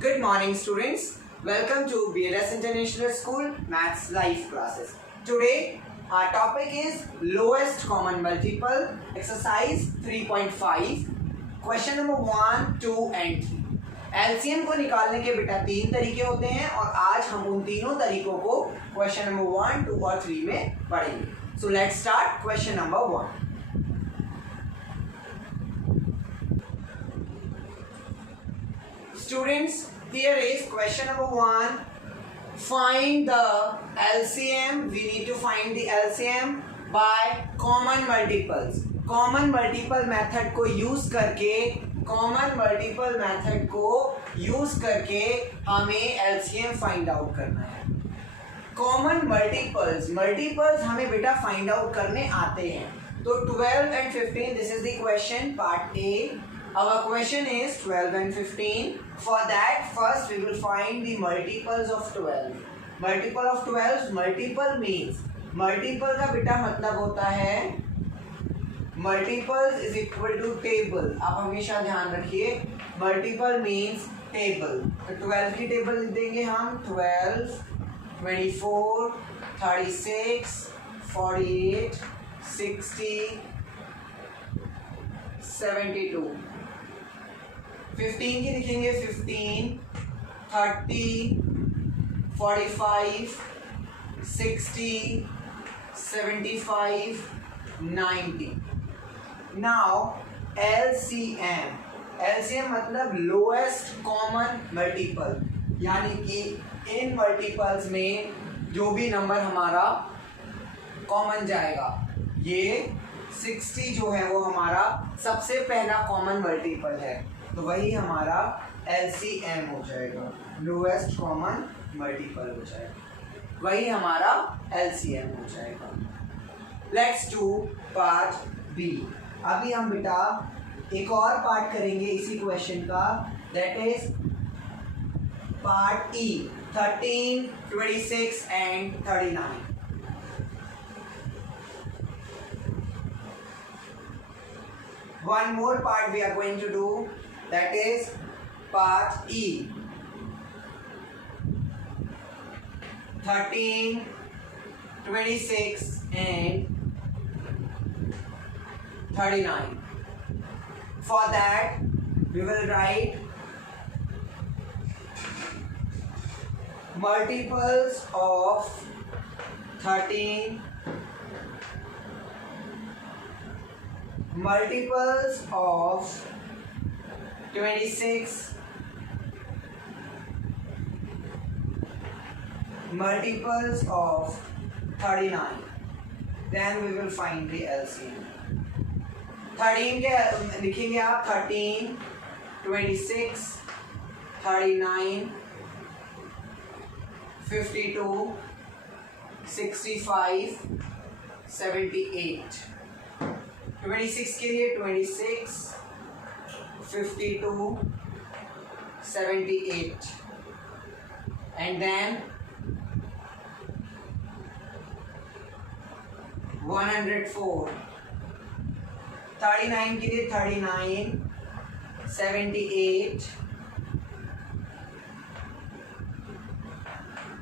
Good morning, students. Welcome to BLS International School Maths Live classes. Today, our topic is lowest common multiple, exercise 3.5, question number 1, 2 and 3. LCM को निकालने के बेटा 3 तरीके होते हैं और आज हम उन तीनों तरीकों को क्वेश्चन नंबर 1, 2 और 3 में पढ़ेंगे. So let's start question number 1. Students, here is question number 1. Find the LCM. We need to find the LCM by common multiples. Common multiple method को use करके हमें LCM find out करना है. Common multiples हमें बेटा find out करने आते हैं. तो 12 and 15, this is the question part A. Our question is 12 and 15. For that, first we will find the multiples of 12. Multiple of 12, multiple means, multiple का बेटा मतलब होता है multiples is equal to table. आप हमेशा ध्यान रखिए, multiple means table. तो 12 की टेबल लिख देंगे हम 12, 24, 36, 48, 60, 72. 15 की लिखेंगे 15, 30, 45, 60, 75, 90. Now LCM मतलब लोएस्ट कॉमन मल्टीपल, यानी कि इन मल्टीपल्स में जो भी नंबर हमारा कॉमन जाएगा, ये 60 जो है वो हमारा सबसे पहला कॉमन मल्टीपल है, तो वही हमारा LCM हो जाएगा, लोएस्ट कॉमन मल्टीपल हो जाएगा, वही हमारा LCM हो जाएगा. Let's do part B. अभी हम बेटा एक और पार्ट करेंगे इसी क्वेश्चन का, that is part E, 13, 26 and 39. One more part we are going to do, that is part E, 13, 26 and 39. For that we will write multiples of 13, multiples of 26, multiples of 39. Then we will find the LCM. 13 के लिखेंगे आप 13, 26, 39, 52, 65, 78. 26 के लिए 26, 52, 78 and then 104. 39 के लिए 39, 78,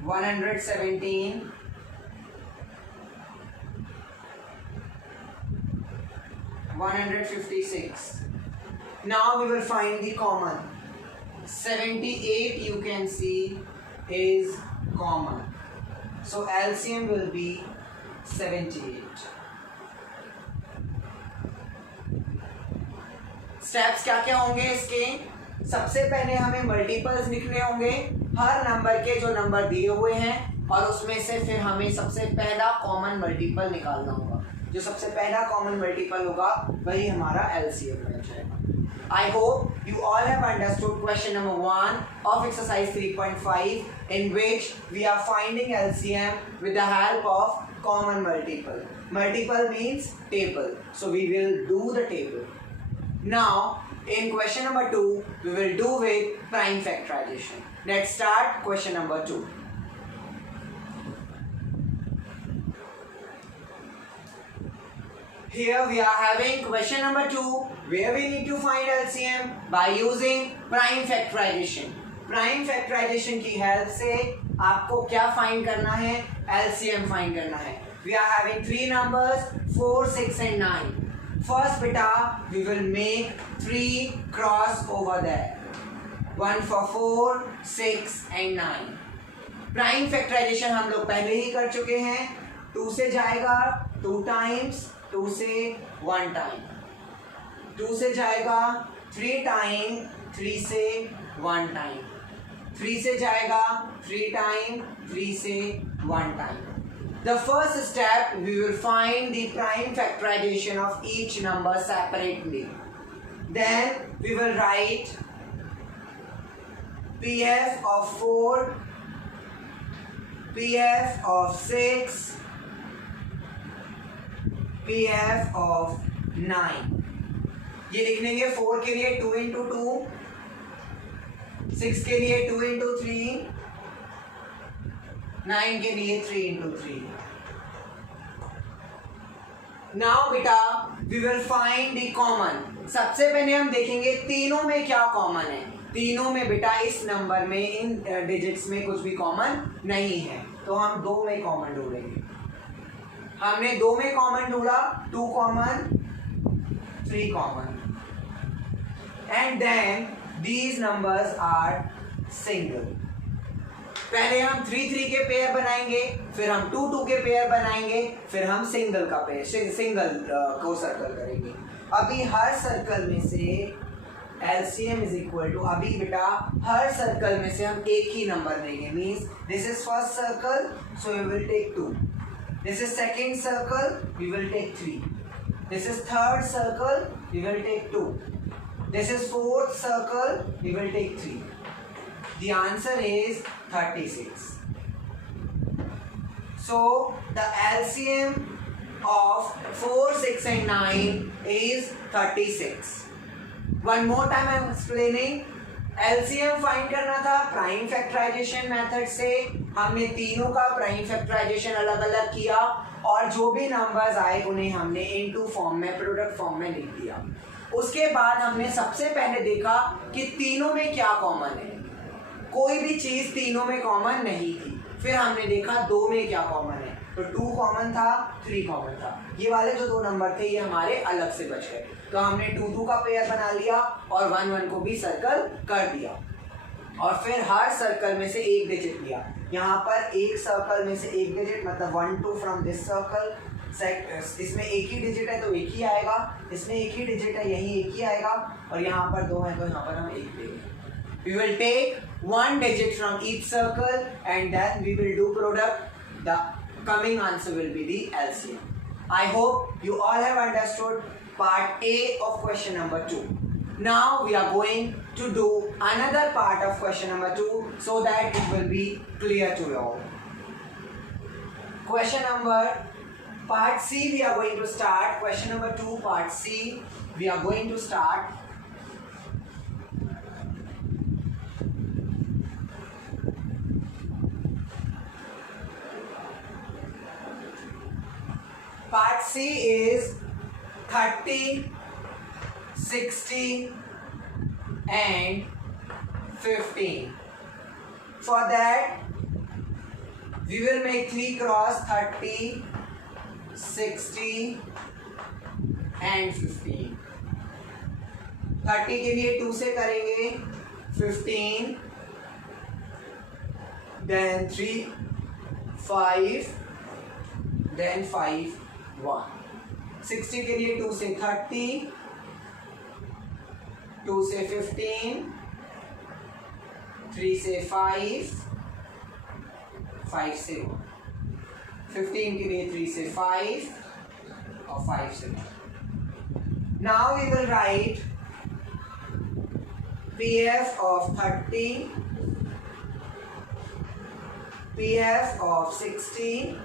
117, 156. Now we will find the common. 78 you can see is common. So LCM will be 78. Steps क्या क्या होंगे इसके? सबसे पहले हमें मल्टीपल्स लिखने होंगे हर नंबर के जो नंबर दिए हुए हैं, और उसमें से फिर हमें सबसे पहला कॉमन मल्टीपल निकालना होगा. जो सबसे पहला कॉमन मल्टीपल होगा वही हमारा LCM बन जाएगा. I hope you all have understood question number 1 of exercise 3.5, in which we are finding LCM with the help of common multiple. Multiple means table, so we will do the table. Now in question number 2 we will do with prime factorization. Let's start question number 2. Here we are having question number 2 where we need to find LCM by using prime factorization. Prime factorization की help से आपको क्या find करना है? LCM find करना है. We are having 3 numbers 4, 6 and 9. First beta we will make 3 cross over there. 1 for 4, 6 and 9. Prime factorisation हम लोग पहले ही कर चुके हैं. 2 से जाएगा 2 टाइम्स, 2 से 1 टाइम, 2 से जाएगा 3 टाइम, 3 से 1 टाइम, 3 से जाएगा 3 टाइम, 3 से 1 time. The first step we will find the prime factorization of each number separately. Then we will write PF of 4, PF of 6, PF of 9. ये लिख लेंगे 4 के लिए 2 into 2, 6 के लिए 2 into 3, 9 के लिए 3 into 3. Now बेटा we will find the common. सबसे पहले हम देखेंगे तीनों में क्या कॉमन है. तीनों में बेटा इस नंबर में इन डिजिट्स में कुछ भी कॉमन नहीं है, तो हम 2 में कॉमन ढूंढेंगे. हमने 2 में कॉमन ढूंढा, 2 common, 3 common, and then these numbers are single. पहले हम 3 3 के पेयर बनाएंगे, फिर हम 2 2 के पेयर बनाएंगे, फिर हम सिंगल का पेयर सिंगल को सर्कल करेंगे. अभी हर सर्कल में से LCM इज इक्वल टू, अभी बेटा हर सर्कल में से हम एक ही नंबर लेंगे. Means this is first circle, so we will take 2. This is second circle, we will take 3. This is third circle, we will take 2. This is fourth circle, we will take 3. The answer is 36. So the LCM of 4, 6 and 9 is 36. One more time I am explaining. LCM find करना था prime factorisation method से. हमने तीनों का prime factorisation अलग अलग किया और जो भी नंबर्स आए उन्हें हमने इनटू फॉर्म में, प्रोडक्ट फॉर्म में लिख दिया. उसके बाद हमने सबसे पहले देखा कि तीनों में क्या कॉमन है. कोई भी चीज तीनों में कॉमन नहीं थी. फिर हमने देखा 2 में क्या कॉमन है, तो 2 कॉमन था, 3 कॉमन था. ये वाले जो 2 नंबर थे ये हमारे अलग से बच गए, तो हमने 2 2 का पेयर बना लिया और 1 1 को भी सर्कल कर दिया. और फिर हर सर्कल में से एक डिजिट लिया. यहाँ पर एक सर्कल में से एक डिजिट, मतलब 1 2 फ्रॉम दिस सर्कल. इसमें एक ही डिजिट है तो एक ही आएगा, इसमें एक ही डिजिट है यही एक ही आएगा, और यहाँ पर 2 है तो यहाँ पर हम एक लेंगे. We will take 1 digit from each circle and then we will do product. The coming answer will be the LCM. I hope you all have understood part A of question number 2. Now we are going to do another part of question number 2 so that it will be clear to you all. Question number part C we are going to start. Question number 2 part C we are going to start. Part C is 30, 60 and 15. For that we will make 3 cross 30, 60 and 15. 30 के लिए 2 से करेंगे 15, then 3, 5, then 5, 1. 60 के लिए 2 से 30, 2 से 15, 3 से 5, 5 से 1. 15 के लिए 3 से 5 और 5 से 1. Now we will write PF of 30, PF of 60,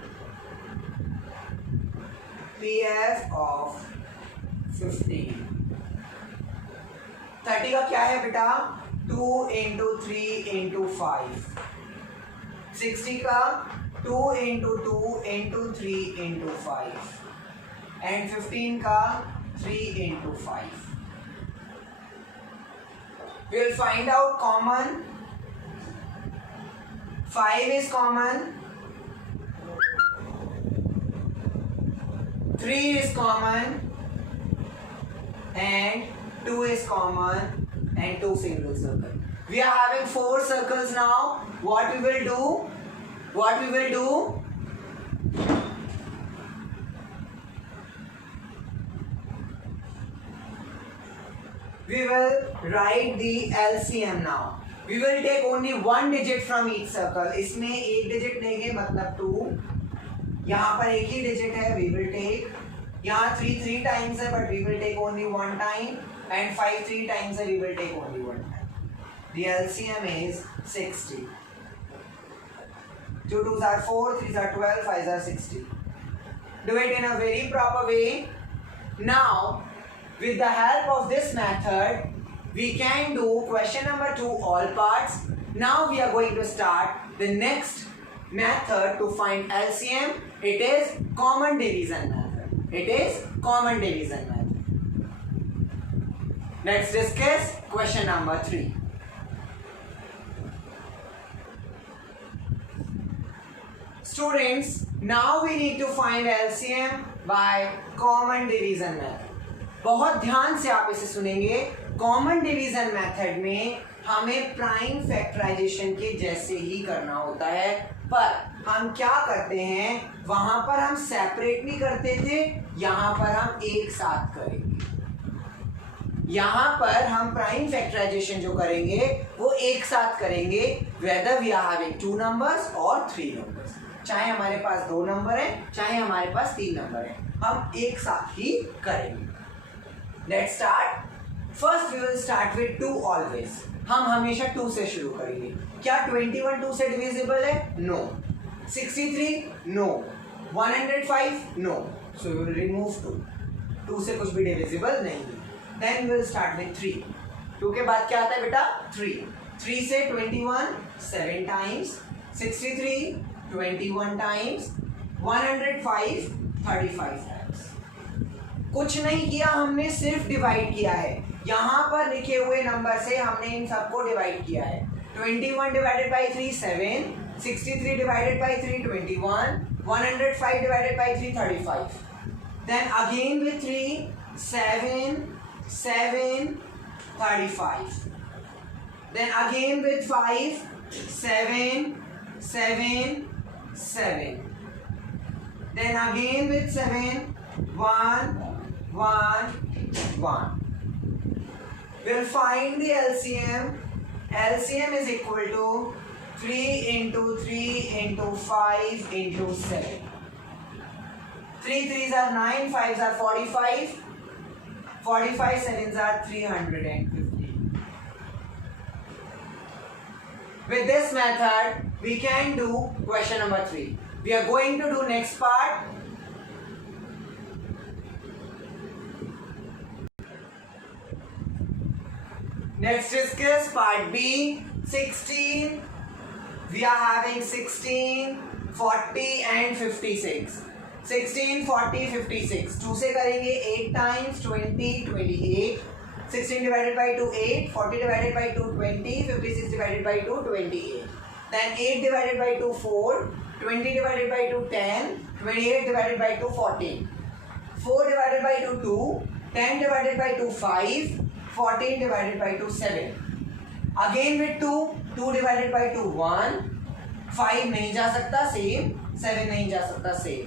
PF of 15. 30 का क्या है बेटा? 2 into 3 into 5. 60 का 2 into 2 into 3 into 5. एंड 15 का 3 into 5. We will find out common. 5 is common, 3 is common, and 2 is common, and 2 single circle. We are having 4 circles now. What we will do? We will write the LCM now. We will take only one digit from each circle. इसमें एक digit लेंगे मतलब 2. यहाँ पर एक ही digit है. We will take. यहाँ 3 times है, but we will take only 1 time. And 5 3 times है, we will take only 1 time. The LCM is 60. 2 2s are 4, 3s are 12, 5s are 60. Do it in a very proper way. Now, with the help of this method, we can do question number 2 all parts. Now we are going to start the next method to find LCM. It is common division method. Let's discuss question number 3. Students, now we need to find LCM by common division method. बहुत ध्यान से आप इसे सुनेंगे. Common division method में हमें prime factorisation के जैसे ही करना होता है, पर हम क्या करते हैं, वहां पर हम सेपरेट नहीं करते थे, यहां पर हम एक साथ करेंगे. यहां पर हम प्राइम फैक्टराइजेशन जो करेंगे वो एक साथ करेंगे, whether we are having 2 numbers और 3 नंबर्स. चाहे हमारे पास 2 नंबर है, चाहे हमारे पास 3 नंबर है, हम एक साथ ही करेंगे. Let's start. First we will start with 2 always. हम हमेशा 2 से शुरू करेंगे. क्या 21 2 से डिविजिबल है? No. 63? No. 105? No. So we will remove 2. 2 से कुछ भी डिविजिबल नहीं है. Then we will start with 3. 2 के बाद क्या आता है बेटा? 3. 3 से 21 7 times. 63 21 times. 105 35 times. कुछ नहीं किया हमने, सिर्फ डिवाइड किया है. यहाँ पर लिखे हुए नंबर से हमने इन सबको डिवाइड किया है. 21 divided by 3 7, 63 divided by 3 21, 105 divided by 3 35. Then again with 3 7 7 35. Then again with 5 7 7 7. Then again with 7 1 1 1. We'll find the LCM. LCM is equal to 3 into 3 into 5 into 7. 3 3s are 9, 5s are 45. 45 7s are 350. With this method, we can do question number 3. We are going to do next part. Let's discuss part B. 16. We are having 16, 40 and 56. 16, 40, 56. 2 से करेंगे 8 times 20, 28. 16 divided by 2 8, 40 divided by 2 20, 56 divided by 2 28. Then 8 divided by 2 4, 20 divided by 2 10, 28 divided by 2 14. 4 divided by 2 2, 10 divided by 2 5. 14 divided by 2 7. Again with 2, 2 divided by 2 1. 5 नहीं जा सकता same, 7 नहीं जा सकता same.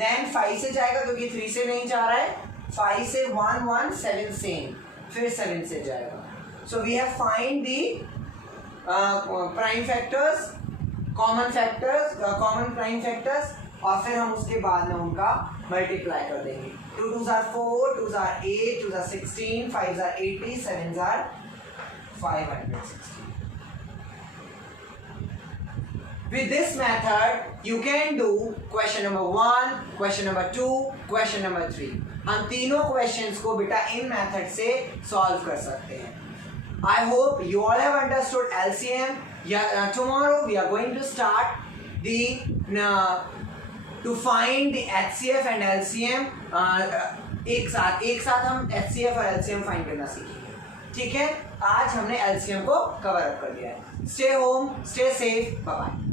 Then 5 से जाएगा क्योंकि 3 से नहीं जा रहा है. 5 से 1 1 7 सेम, फिर 7 से जाएगा. So we have find the prime factors, common prime factors, और फिर हम उसके बाद में उनका मल्टीप्लाई कर देंगे. 2 2s are 4, 2s are 8, 2s are 16, 5s are 80, 7s are 560. With this method, you can do question number 1, question number 2, question number 3. हम तीनों questions को बेटा इन method से solve कर सकते हैं. I hope you all have understood LCM. Tomorrow we are going to start the to find the HCF and LCM। एक साथ हम HCF और LCM फाइंड करना सीखेंगे। ठीक है, आज हमने LCM को कवर अप कर लिया है। Stay home, stay safe, bye bye.